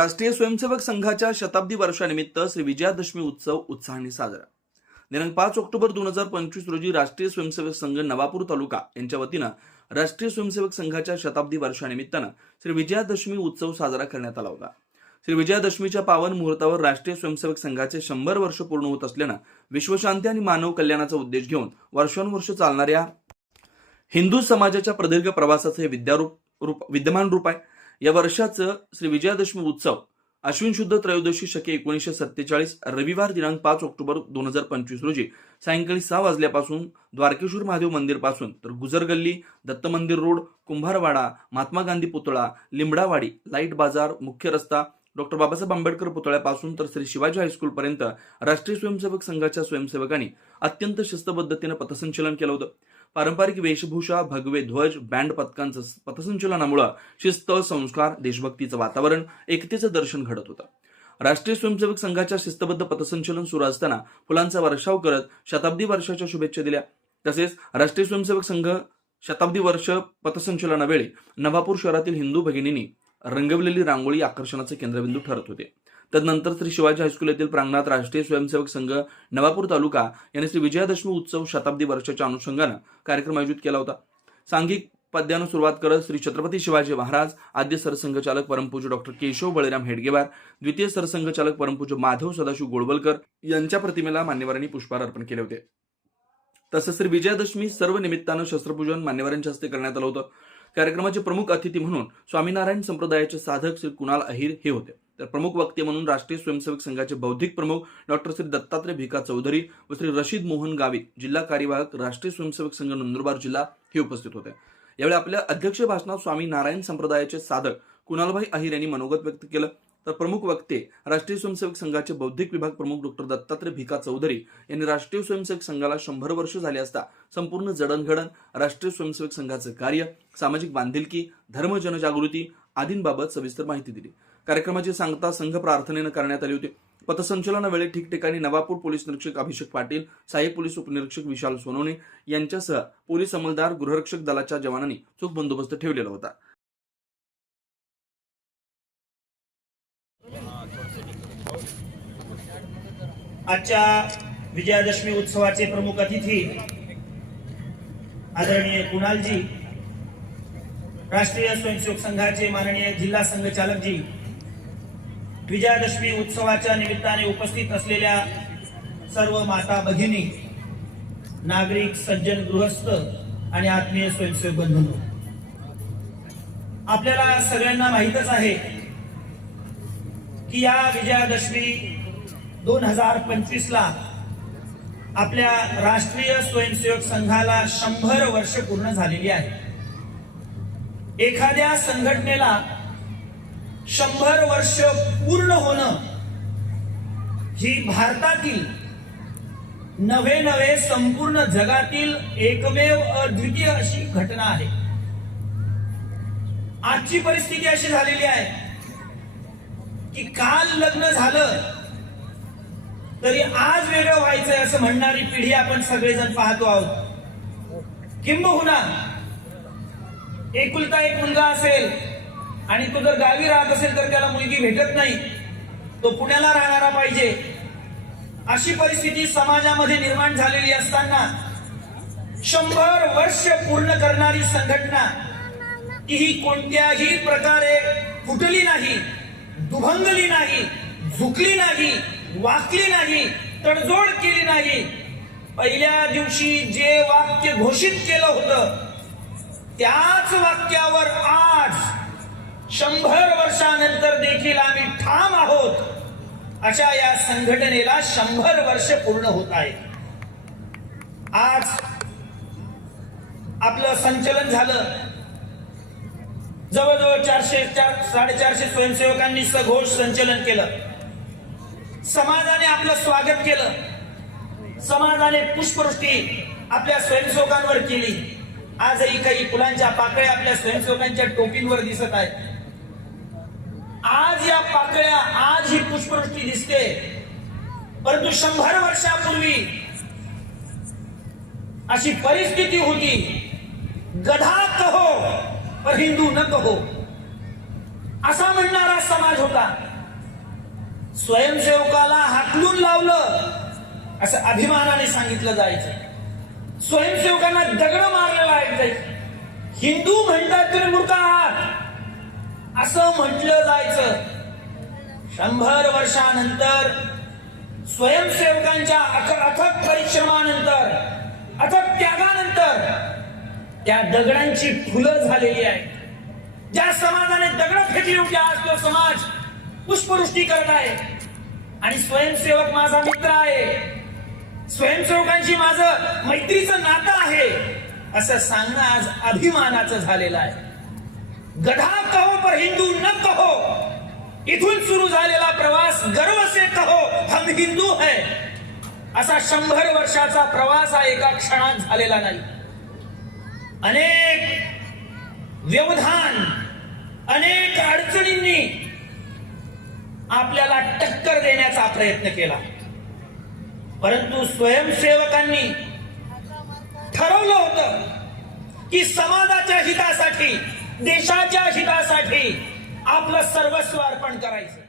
राष्ट्रीय स्वयंसेवक संघाच्या शताब्दी वर्षानिमित्त श्री विजयादशमी उत्सव उत्साहाने साजरा. दिनांक पाच ऑक्टोबर दोन हजार पंचवीस रोजी राष्ट्रीय स्वयंसेवक संघ नवापूर तालुका यांच्या वतीनं राष्ट्रीय स्वयंसेवक संघाच्या शताब्दी वर्षानिमित्तानं श्री विजयादशमी उत्सव साजरा करण्यात आला होता. श्री विजयादशमीच्या पावन मुहूर्तावर राष्ट्रीय स्वयंसेवक संघाचे शंभर वर्ष पूर्ण होत असल्यानं विश्वशांती आणि मानव कल्याणाचा उद्देश घेऊन वर्षानुवर्ष चालणाऱ्या हिंदू समाजाच्या प्रदीर्घ प्रवासाचे हे विद्यारूप रूप विद्यमान रूप आहे. या वर्षाचं श्री विजयादशमी उत्सव अश्विन शुद्ध त्रयोदशी शके एकोणीसशे सत्तेचाळीस रविवार दिनांक पाच ऑक्टोबर दोन हजार पंचवीस रोजी सायंकाळी सहा वाजल्यापासून द्वारकेश्वर महादेव मंदिरपासून तर गुजर गल्ली दत्त मंदिर रोड कुंभारवाडा महात्मा गांधी पुतळा लिंबडावाडी लाइट बाजार मुख्य रस्ता डॉक्टर बाबासाहेब आंबेडकर पुतळ्यापासून तर श्री शिवाजी हायस्कूल पर्यंत राष्ट्रीय स्वयंसेवक संघाच्या स्वयंसेवकांनी अत्यंत शिस्तबद्धतेनं पथसंचलन केलं होतं. पारंपरिक वेशभूषा भगवे ध्वज बँड पथकांचं पथसंचलनामुळं शिस्त संस्कार देशभक्तीचं वातावरण एकतेचं दर्शन घडत होतं. राष्ट्रीय स्वयंसेवक संघाच्या शिस्तबद्ध पथसंचलन सुरू असताना फुलांचा वर्षाव करत शताब्दी वर्षाच्या शुभेच्छा दिल्या. तसेच राष्ट्रीय स्वयंसेवक संघ शताब्दी वर्ष पथसंचलनावेळी नवापूर शहरातील हिंदू भगिनींनी रंगवलेली रांगोळी आकर्षणाचे केंद्रबिंदू ठरत होते. तदनंतर श्री शिवाजी हायस्कूल येथील प्रांगणात राष्ट्रीय स्वयंसेवक संघ नवापूर तालुका यांनी श्री विजयादशमी उत्सव शताब्दी वर्षाच्या अनुषंगानं कार्यक्रम आयोजित केला होता. सांघिक पद्यानं सुरुवात करत श्री छत्रपती शिवाजी महाराज आद्य सरसंघचालक परमपूज्य डॉक्टर केशव बळीराम हेडगेवार द्वितीय सरसंघचालक परमपूज्य माधव सदाशिव गोडवलकर यांच्या प्रतिमेला मान्यवरांनी पुष्पहार अर्पण केले होते. तसंच श्री विजयादशमी सर्व निमित्तानं शस्त्रपूजन मान्यवरांच्या हस्ते करण्यात आलं होतं. कार्यक्रमाचे प्रमुख अतिथी म्हणून स्वामीनारायण संप्रदायाचे साधक श्री कुणाल अहिर हे होते. तर प्रमुख वक्ते म्हणून राष्ट्रीय स्वयंसेवक संघाचे बौद्धिक प्रमुख डॉक्टर श्री दत्तात्रय भिका चौधरी व श्री रशीद मोहन गावित जिल्हा कार्यवाहक राष्ट्रीय स्वयंसेवक संघ नंदुरबार जिल्हा हे उपस्थित होते. यावेळी आपल्या अध्यक्ष भाषणात स्वामी नारायण संप्रदायाचे साधक कुणालभाई अहिर यांनी मनोगत व्यक्त केलं. तर प्रमुख वक्ते राष्ट्रीय स्वयंसेवक संघाचे बौद्धिक विभाग प्रमुख डॉक्टर दत्तात्रय भिका चौधरी यांनी राष्ट्रीय स्वयंसेवक संघाला शंभर वर्ष झाले असता संपूर्ण जडणघडण राष्ट्रीय स्वयंसेवक संघाचं कार्य सामाजिक बांधिलकी धर्म जनजागृती आदींबाबत सविस्तर माहिती दिली. कार्यक्रमाची सांगता संघ प्रार्थनेनं करण्यात आली होती. पथसंचलनावेळी ठिकठिकाणी नवापूर पोलीस निरीक्षक अभिषेक पाटील सहाय्यक पोलीस उपनिरीक्षक विशाल सोनवणे यांच्यासह पोलीस अंमलदार गृहरक्षक दलाच्या जवानांनी चोख बंदोबस्त ठेवलेला होता. आजच्या विजयादशमी उत्सवाचे प्रमुख अतिथी आदरणीय कुणालजी राष्ट्रीय स्वयंसेवक संघाचे माननीय जिल्हा संघचालकजी विजयादशमी उत्सवाच्या निमित्ताने उपस्थित असलेल्या सर्व माता भगिनी नागरिक सज्जन गृहस्थ आणि आत्मीय स्वयंसेवक बंधू आपल्याला सगळ्यांना माहीतच आहे की या विजयादशमी दोन हजार पंचवीस ला आपल्या राष्ट्रीय स्वयंसेवक संघाला शंभर वर्ष पूर्ण झालेली आहे. एखाद्या संघटनेला शंभर वर्ष पूर्ण होणं ही भारतातील नवे नवे संपूर्ण जगातील एकमेव अद्वितीय अशी घटना आहे. आजची परिस्थिती अशी झालेली आहे की काल लग्न झालं तरी आज वेगळं व्हायचंय असं म्हणणारी पिढी आपण सगळेजण पाहतो आहोत. किंबहुना एकुलता एक मुलगा असेल आणि तो जर गावी राहत असेल तर त्याला मुलगी भेटत नाही तो पुण्याला राहणारा पाहिजे. अशी परिस्थिती समाजामध्ये निर्माण झालेली असताना शंभर वर्ष पूर्ण करणारी संघटना ही कोणत्याही प्रकारे फुटली नाही दुभंगली नाही झुकली नाही वाकली नाही तडजोड केली नाही. पहिल्या दिवशी जे वाक्य घोषित केलं होतं त्याच वाक्यावर आज शंभर वर्षानंतर देखील आम्ही ठाम आहोत. अशा या संघटनेला शंभर वर्ष पूर्ण होत आहे. आज आपलं संचलन झालं. जवळजवळ चारशे चार साडेचारशे स्वयंसेवकांनी सघोष संचलन केलं. समाजाने आपलं स्वागत केलं. समाजाने पुष्पवृष्टी आपल्या स्वयंसेवकांवर केली. आजही काही फुलांच्या पाकळ्या आपल्या स्वयंसेवकांच्या टोपींवर दिसत आहेत. आज या पाकळ्या आज ही पुष्पवृष्टी दिसते. परंतु शंभर वर्षापूर्वी अशी परिस्थिती होती. गधा कहो पर हिंदू न कहो. असा म्हणणारा समाज होता. स्वयंसेवकाला हाकलून लावलं असं अभिमानाने सांगितलं जायचं. स्वयंसेवकांना दगड मारलेला ऐकायचं हिंदू म्हणतात तुम्ही मूर्ख आहात. असं म्हटलं जायचं. शंभर वर्षानंतर स्वयंसेवकांच्या अख- अथक परिश्रमानंतर अथक त्यागानंतर त्या दगडांची फुलं झालेली आहेत. ज्या समाजाने दगड फेकली होती आज तो समाज पुष्पवृष्टी करत आहे. आणि स्वयंसेवक माझा मित्र आहे. स्वयंसेवकांशी माझं मैत्रीचं नातं आहे. असं सांगणं आज अभिमानाचं झालेलं आहे. गधा कहो पर हिंदू न कहो। इथून सुरू झालेला प्रवास गर्व से कहो हम हिंदू है। असा शंभर वर्षाचा प्रवास हा एका क्षणात झालेला नाही. अनेक व्यवधान अनेक अडचणींनी आपल्याला टक्कर देण्याचा प्रयत्न केला. परंतु स्वयंसेवकांनी ठरवलं होतं की समाजाच्या हितासाठी देशाच्या हितासाठी आपलं सर्वस्व अर्पण करायचं.